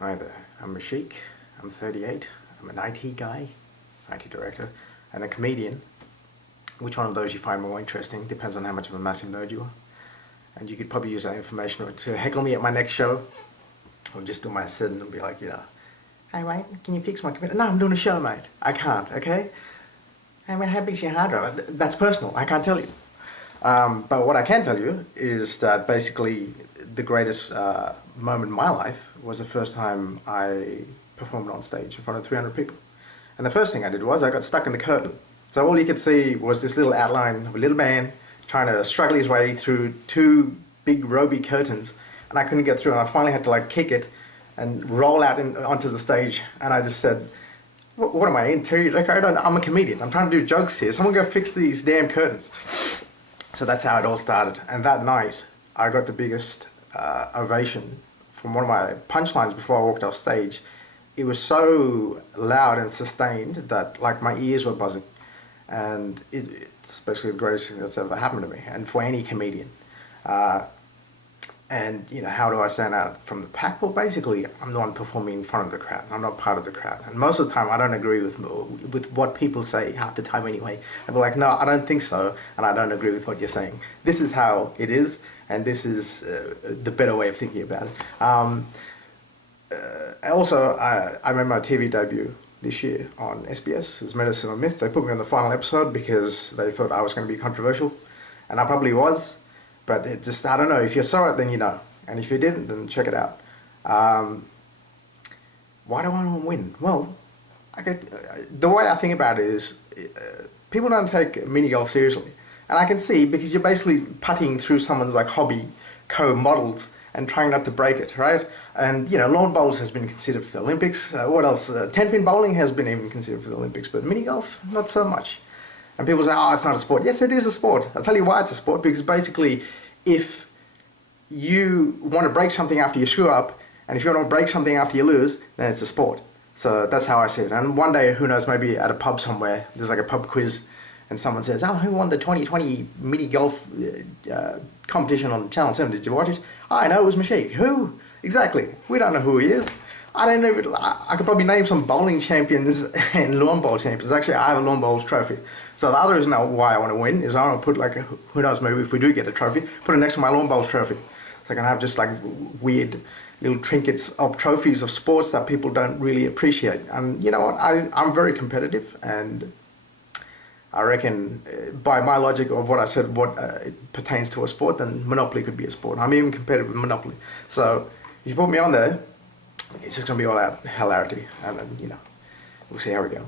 Hi there, I'm Mashik, I'm 38, I'm an IT guy, IT director, and a comedian. Which one of those you find more interesting depends on how much of a massive nerd you are. And you could probably use that information to heckle me at my next show, or just do my sit and be like, hey mate, can you fix my computer? No, I'm doing a show, mate. I can't, okay? Hey mate, how big's your hard drive? That's personal, I can't tell you. But what I can tell you is that basically the greatest moment in my life was the first time I performed on stage in front of 300 people. And the first thing I did was I got stuck in the curtain. So all you could see was this little outline of a little man trying to struggle his way through two big roby curtains, and I couldn't get through, and I finally had to like kick it and roll out onto the stage, and I just said, what am I, interior decorator? I'm a comedian. I'm trying to do jokes here. Someone go fix these damn curtains. So that's how it all started. And that night, I got the biggest ovation from one of my punchlines before I walked off stage. It was so loud and sustained that like my ears were buzzing. And it's especially the greatest thing that's ever happened to me, and for any comedian. And how do I stand out from the pack? Well, basically, I'm the one performing in front of the crowd. I'm not part of the crowd. And most of the time, I don't agree with what people say, half the time anyway. I'll be like, no, I don't think so, and I don't agree with what you're saying. This is how it is, and this is the better way of thinking about it. Also, I remember my TV debut this year on STS. It was Medicine or Myth. They put me on the final episode because they thought I was going to be controversial, and I probably was. But it just, I don't know, if you saw it, then you know. And if you didn't, then check it out. Why do I want to win? Well, the way I think about it is, people don't take mini golf seriously. And I can see, because you're basically putting through someone's like hobby co-models and trying not to break it, right? And, lawn bowls has been considered for the Olympics. What else? 10-pin bowling has been even considered for the Olympics, but mini golf, not so much. And people say, oh, it's not a sport. Yes, it is a sport. I'll tell you why it's a sport, because basically, if you want to break something after you screw up, and if you want to break something after you lose, then it's a sport. So that's how I see it. And one day, who knows, maybe at a pub somewhere, there's like a pub quiz, and someone says, oh, who won the 2020 mini golf competition on Channel 7? Did you watch it? Oh, I know, it was Mashik. Who? Exactly. We don't know who he is. I don't know. I could probably name some bowling champions and lawn bowl champions. Actually, I have a lawn bowls trophy. So the other reason why I want to win is I want to put like who knows, maybe if we do get a trophy, put it next to my lawn bowls trophy. So I can have just like weird little trinkets of trophies of sports that people don't really appreciate. And you know what? I'm very competitive, and I reckon by my logic of what I said, what it pertains to a sport, then Monopoly could be a sport. I'm even competitive with Monopoly. So if you put me on there, it's just going to be all out hilarity, and then, we'll see how we go.